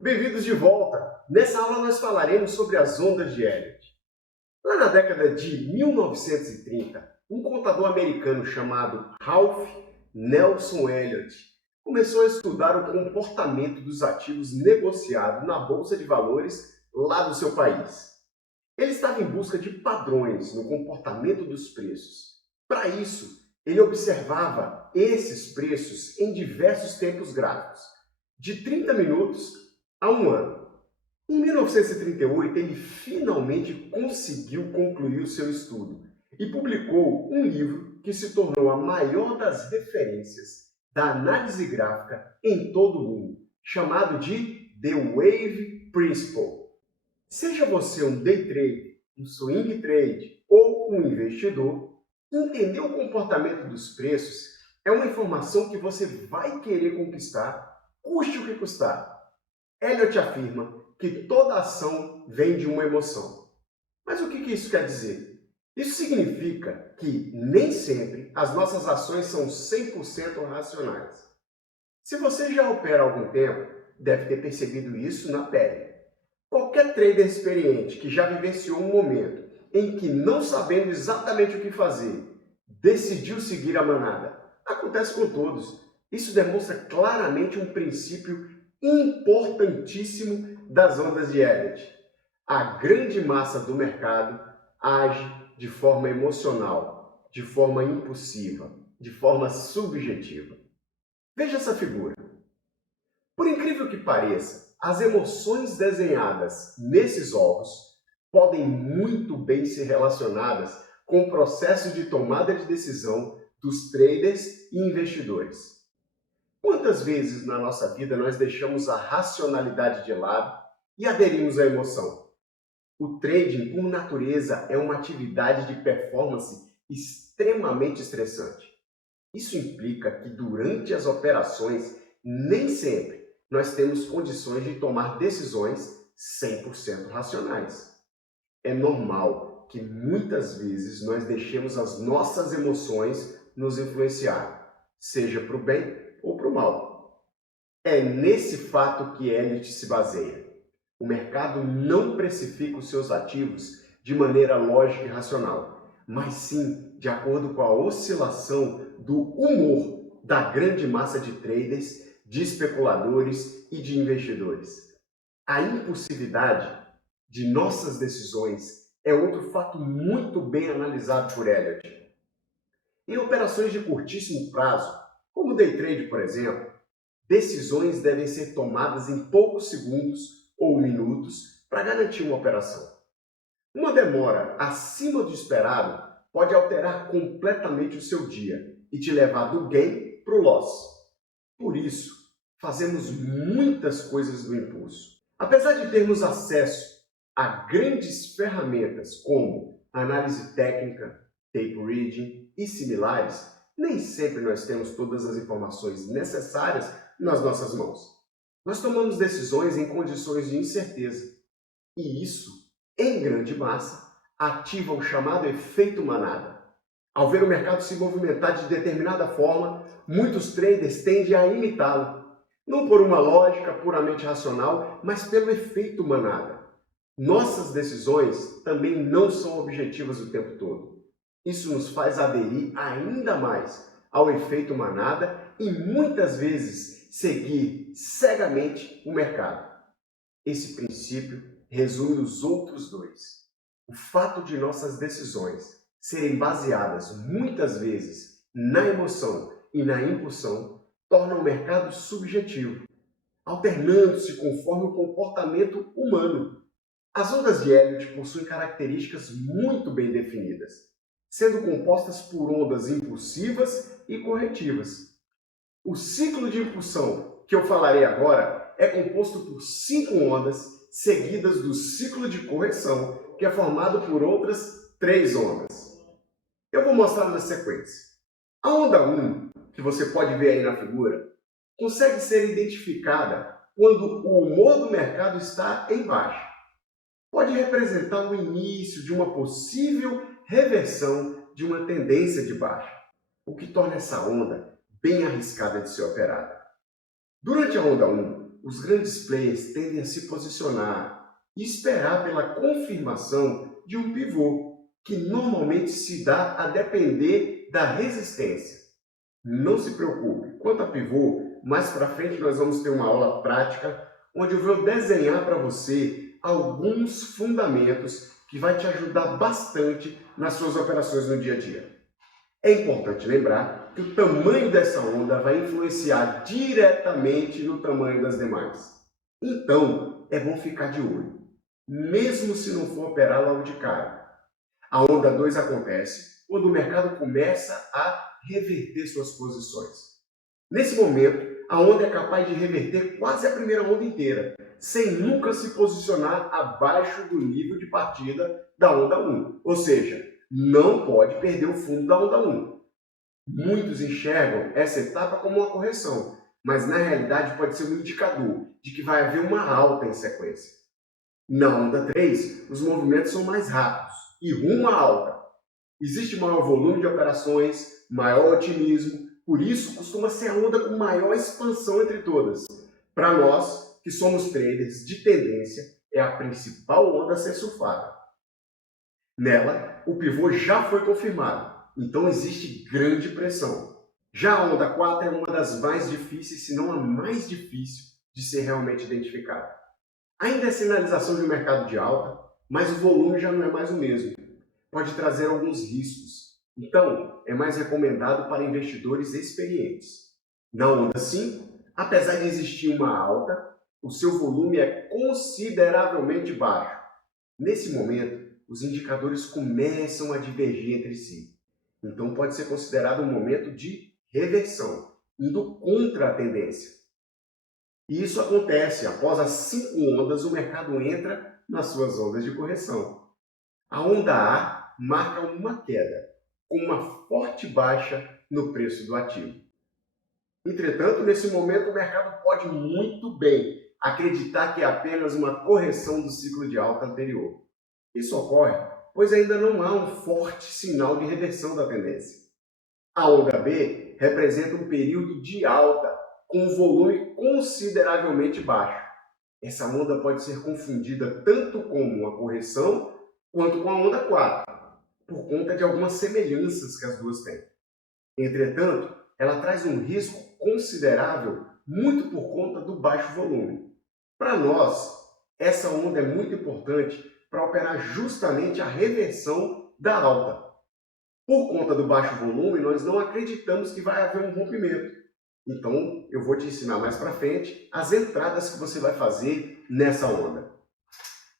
Bem-vindos de volta! Nessa aula nós falaremos sobre as ondas de Elliott. Lá na década de 1930, um contador americano chamado Ralph Nelson Elliott começou a estudar o comportamento dos ativos negociados na Bolsa de Valores lá do seu país. Ele estava em busca de padrões no comportamento dos preços. Para isso, ele observava esses preços em diversos tempos gráficos, de 30 minutos a um ano. Em 1938, ele finalmente conseguiu concluir o seu estudo e publicou um livro que se tornou a maior das referências da análise gráfica em todo o mundo, chamado de The Wave Principle. Seja você um day trade, um swing trade ou um investidor, entender o comportamento dos preços é uma informação que você vai querer conquistar, custe o que custar. Elliott afirma que toda ação vem de uma emoção. Mas o que isso quer dizer? Isso significa que nem sempre as nossas ações são 100% racionais. Se você já opera há algum tempo, deve ter percebido isso na pele. Qualquer trader experiente que já vivenciou um momento em que, não sabendo exatamente o que fazer, decidiu seguir a manada. Acontece com todos. Isso demonstra claramente um princípio importantíssimo das ondas de Elliott. A grande massa do mercado age de forma emocional, de forma impulsiva, de forma subjetiva. Veja essa figura. Por incrível que pareça, as emoções desenhadas nesses ovos podem muito bem ser relacionadas com o processo de tomada de decisão dos traders e investidores. Quantas vezes na nossa vida nós deixamos a racionalidade de lado e aderimos à emoção? O trading, por natureza, é uma atividade de performance extremamente estressante. Isso implica que durante as operações, nem sempre nós temos condições de tomar decisões 100% racionais. É normal que muitas vezes nós deixemos as nossas emoções nos influenciar, seja para o bem ou para o mal. É nesse fato que Elliott se baseia. O mercado não precifica os seus ativos de maneira lógica e racional, mas sim de acordo com a oscilação do humor da grande massa de traders, de especuladores e de investidores. A impulsividade de nossas decisões é outro fato muito bem analisado por Elliott. Em operações de curtíssimo prazo, como o day trade, por exemplo, decisões devem ser tomadas em poucos segundos ou minutos para garantir uma operação. Uma demora acima do esperado pode alterar completamente o seu dia e te levar do gain para o loss. Por isso, fazemos muitas coisas do impulso. Apesar de termos acesso a grandes ferramentas como análise técnica, tape reading e similares, nem sempre nós temos todas as informações necessárias nas nossas mãos. Nós tomamos decisões em condições de incerteza. E isso, em grande massa, ativa o chamado efeito manada. Ao ver o mercado se movimentar de determinada forma, muitos traders tendem a imitá-lo. Não por uma lógica puramente racional, mas pelo efeito manada. Nossas decisões também não são objetivas o tempo todo. Isso nos faz aderir ainda mais ao efeito manada e muitas vezes seguir cegamente o mercado. Esse princípio resume os outros dois. O fato de nossas decisões serem baseadas muitas vezes na emoção e na impulsão torna o mercado subjetivo, alternando-se conforme o comportamento humano. As ondas de Elliott possuem características muito bem definidas, sendo compostas por ondas impulsivas e corretivas. O ciclo de impulsão que eu falarei agora é composto por 5 ondas seguidas do ciclo de correção, que é formado por outras 3 ondas. Eu vou mostrar na sequência. A onda 1, que você pode ver aí na figura, consegue ser identificada quando o humor do mercado está em baixa. Pode representar o início de uma possível reversão de uma tendência de baixa, o que torna essa onda bem arriscada de ser operada. Durante a onda 1, os grandes players tendem a se posicionar e esperar pela confirmação de um pivô, que normalmente se dá a depender da resistência. Não se preocupe, quanto a pivô, mais para frente nós vamos ter uma aula prática onde eu vou desenhar para você alguns fundamentos que vai te ajudar bastante nas suas operações no dia a dia. É importante lembrar que o tamanho dessa onda vai influenciar diretamente no tamanho das demais. Então, é bom ficar de olho, mesmo se não for operar logo de cara. A onda 2 acontece quando o mercado começa a reverter suas posições. Nesse momento, a onda é capaz de reverter quase a primeira onda inteira, sem nunca se posicionar abaixo do nível de partida da onda 1. Ou seja, não pode perder o fundo da onda 1. Muitos enxergam essa etapa como uma correção, mas na realidade pode ser um indicador de que vai haver uma alta em sequência. Na onda 3, os movimentos são mais rápidos e rumo à alta. Existe maior volume de operações, maior otimismo, por isso costuma ser a onda com maior expansão entre todas. Para nós, que somos traders de tendência, é a principal onda a ser surfada. Nela, o pivô já foi confirmado, então existe grande pressão. Já a onda 4 é uma das mais difíceis, se não a mais difícil, de ser realmente identificada. Ainda é sinalização de um mercado de alta, mas o volume já não é mais o mesmo. Pode trazer alguns riscos. Então, é mais recomendado para investidores experientes. Na onda 5, apesar de existir uma alta, o seu volume é consideravelmente baixo. Nesse momento, os indicadores começam a divergir entre si. Então, pode ser considerado um momento de reversão, indo contra a tendência. E isso acontece após as 5 ondas, o mercado entra nas suas ondas de correção. A onda A marca uma queda, com uma forte baixa no preço do ativo. Entretanto, nesse momento, o mercado pode muito bem acreditar que é apenas uma correção do ciclo de alta anterior. Isso ocorre pois ainda não há um forte sinal de reversão da tendência. A onda B representa um período de alta, com um volume consideravelmente baixo. Essa onda pode ser confundida tanto com uma correção quanto com a onda 4, por conta de algumas semelhanças que as duas têm. Entretanto, ela traz um risco considerável, muito por conta do baixo volume. Para nós, essa onda é muito importante para operar justamente a reversão da alta. Por conta do baixo volume, nós não acreditamos que vai haver um rompimento. Então, eu vou te ensinar mais para frente as entradas que você vai fazer nessa onda.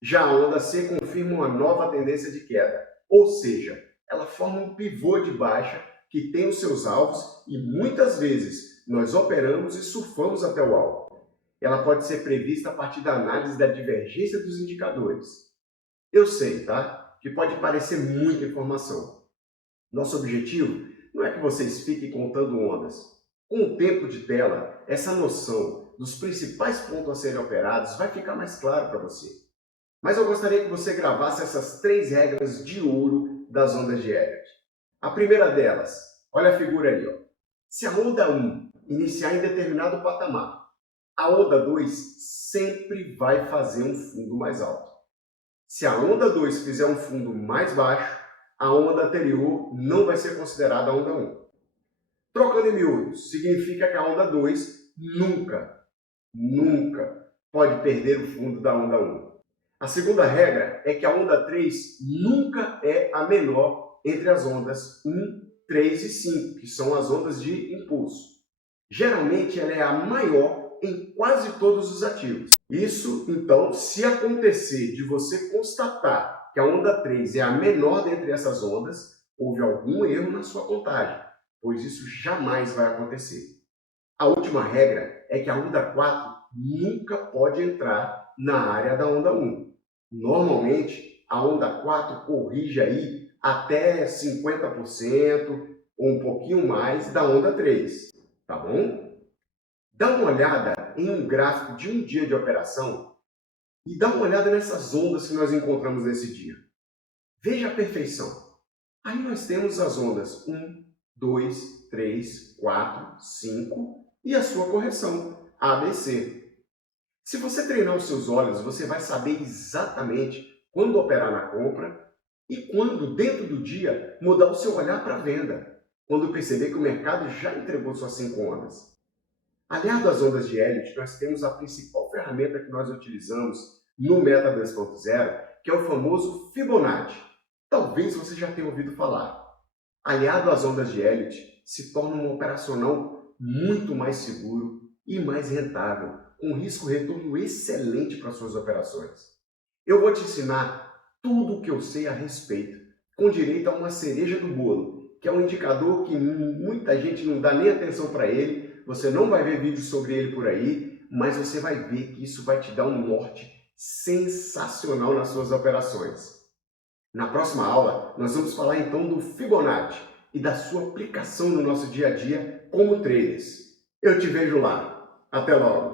Já a onda C confirma uma nova tendência de queda, ou seja, ela forma um pivô de baixa que tem os seus alvos e muitas vezes nós operamos e surfamos até o alvo. Ela pode ser prevista a partir da análise da divergência dos indicadores. Eu sei, tá? Que pode parecer muita informação. Nosso objetivo não é que vocês fiquem contando ondas. Com o tempo de tela, essa noção dos principais pontos a serem operados vai ficar mais claro para você. Mas eu gostaria que você gravasse essas 3 regras de ouro das ondas de Elliott. A primeira delas, olha a figura ali, ó. Se a onda 1 iniciar em determinado patamar, a onda 2 sempre vai fazer um fundo mais alto. Se a onda 2 fizer um fundo mais baixo, a onda anterior não vai ser considerada a onda 1. Trocando em miúdos, significa que a onda 2 nunca pode perder o fundo da onda 1. A segunda regra é que a onda 3 nunca é a menor entre as ondas 1, 3 e 5, que são as ondas de impulso. Geralmente ela é a maior em quase todos os ativos. Isso, então, se acontecer de você constatar que a onda 3 é a menor dentre essas ondas, houve algum erro na sua contagem, pois isso jamais vai acontecer. A última regra é que a onda 4 nunca pode entrar na área da onda 1. Normalmente, a onda 4 corrige aí até 50% ou um pouquinho mais da onda 3, tá bom? Dá uma olhada em um gráfico de um dia de operação e dá uma olhada nessas ondas que nós encontramos nesse dia. Veja a perfeição. Aí nós temos as ondas 1, 2, 3, 4, 5 e a sua correção, ABC. Se você treinar os seus olhos, você vai saber exatamente quando operar na compra e quando, dentro do dia, mudar o seu olhar para a venda, quando perceber que o mercado já entregou suas 5 ondas. Aliado às ondas de Elliott, nós temos a principal ferramenta que nós utilizamos no Meta 2.0, que é o famoso Fibonacci. Talvez você já tenha ouvido falar. Aliado às ondas de Elliott, se torna um operacional muito mais seguro e mais rentável, com risco-retorno excelente para suas operações. Eu vou te ensinar tudo o que eu sei a respeito, com direito a uma cereja do bolo, que é um indicador que muita gente não dá nem atenção para ele. Você não vai ver vídeos sobre ele por aí, mas você vai ver que isso vai te dar um norte sensacional nas suas operações. Na próxima aula, nós vamos falar então do Fibonacci e da sua aplicação no nosso dia a dia como traders. Eu te vejo lá. Até logo!